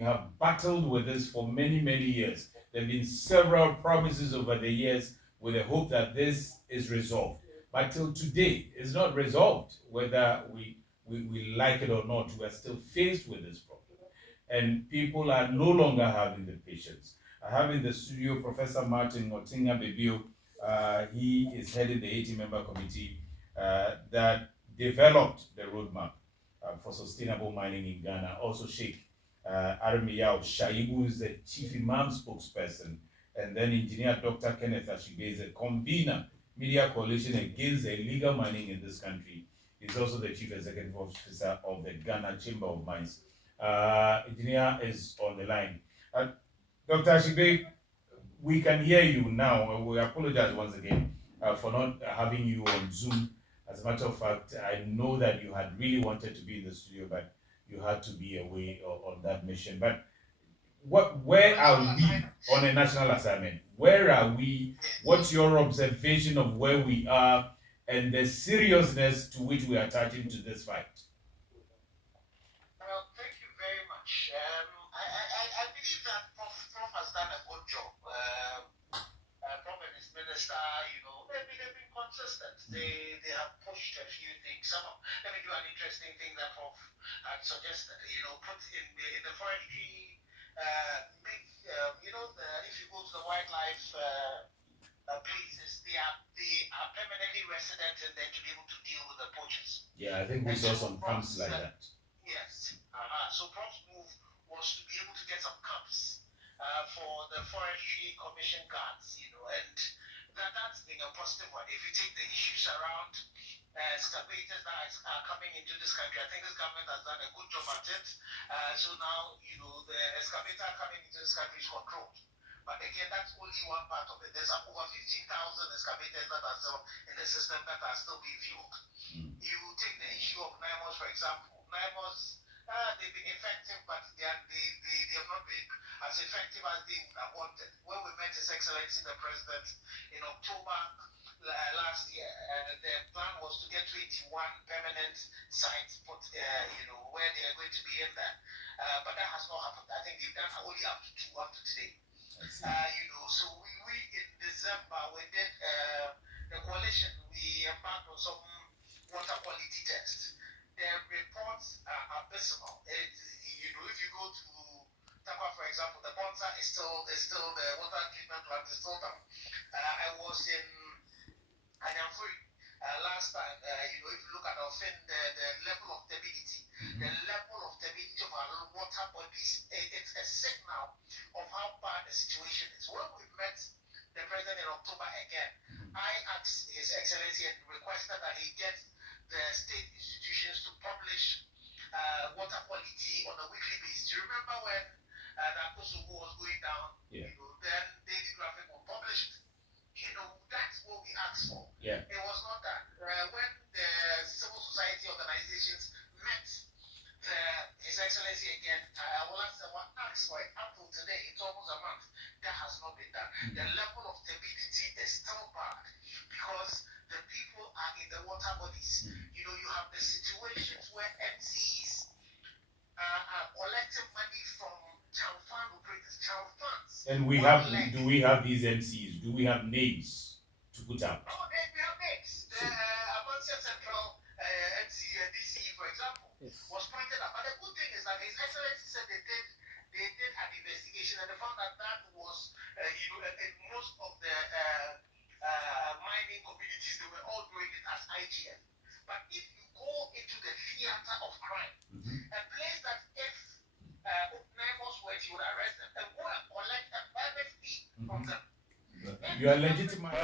We have battled with this for many, many years. There have been several promises over the years with the hope that this is resolved. But till today, it's not resolved. Whether we like it or not, we are still faced with this problem. And people are no longer having the patience. I have in the studio Professor Martin Motinga Bebio. He is heading the 80-member committee that developed the roadmap for sustainable mining in Ghana. Also, Sheikh Armiyao Shaibu is the chief imam spokesperson, and then Engineer Dr. Kenneth Ashibe is a convener, Media Coalition Against Illegal Mining in this country. He's also the chief executive officer of the Ghana Chamber of Mines. Engineer is on the line. Dr. Ashibe, we can hear you now. We apologize once again for not having you on Zoom. As a matter of fact, I know that you had really wanted to be in the studio, but you had to be away on that mission. But where are we on a national assignment? Where are we? What's your observation of where we are and the seriousness to which we are attaching to this fight? Well, thank you very much. I believe that Prof has done a good job. Prof and his minister, they've been consistent. They have pushed a few things. Let me do an interesting thing that Prof had suggested. Put in the forestry, if you go to the wildlife places, they are permanently resident in there to be able to deal with the poachers. Yeah, I think we saw some camps like that. Yes. So Prof's move was to be able to get some camps for the forestry commission guards, and that's been a positive one. If you take the issues around excavators that are coming into this country, I think this government has done a good job at it. So now, the excavator coming into this country is controlled. But again, that's only one part of it. There's over 15,000 excavators that are still in the system that are still being fueled. You take the issue of NIMOS, for example. NIMOS, they've been effective, but they have not been as effective as they would have wanted. When we met His Excellency the President in October last year, the plan was to get 21 permanent sites put, where they are going to be in there. But that has not happened. I think they've done only up to 2 up to today. So we in December, we did the coalition, we embarked on some water quality tests. The reports are abysmal. If you go to Takwa, for example, the Bonza is still the water treatment plant is still down. I was in Anyamfuri last time. If you look at our fin, the level of turbidity, the level of turbidity of our water bodies, it's a signal of how bad the situation is. When we met the president in October again, I asked His Excellency and requested that he get the state institutions to publish water quality on a weekly basis. Do you remember when that Kosovo was going down? Yeah. Then Daily Graphic will publish it. That's what we asked for. Yeah. It was not that. When the civil society organizations met His Excellency again, I will ask for it up till today. It's almost a month. That has not been done. The level of turbidity is still bad because the people are in the water bodies. You have the situations where MCs are collecting money from child fund operators, child funds. And do we have these MCs? Do we have names to put out? Oh, we have names. The Galamsey Central DC, for example, was pointed out. But the good thing is that His Excellency said they did an investigation and they found that was, in most of the mining communities, they were all doing it as IGF. But if you go into the theater of crime, a place that if NIMOS were, you would arrest them and go and collect a private fee from them. You are legitimate.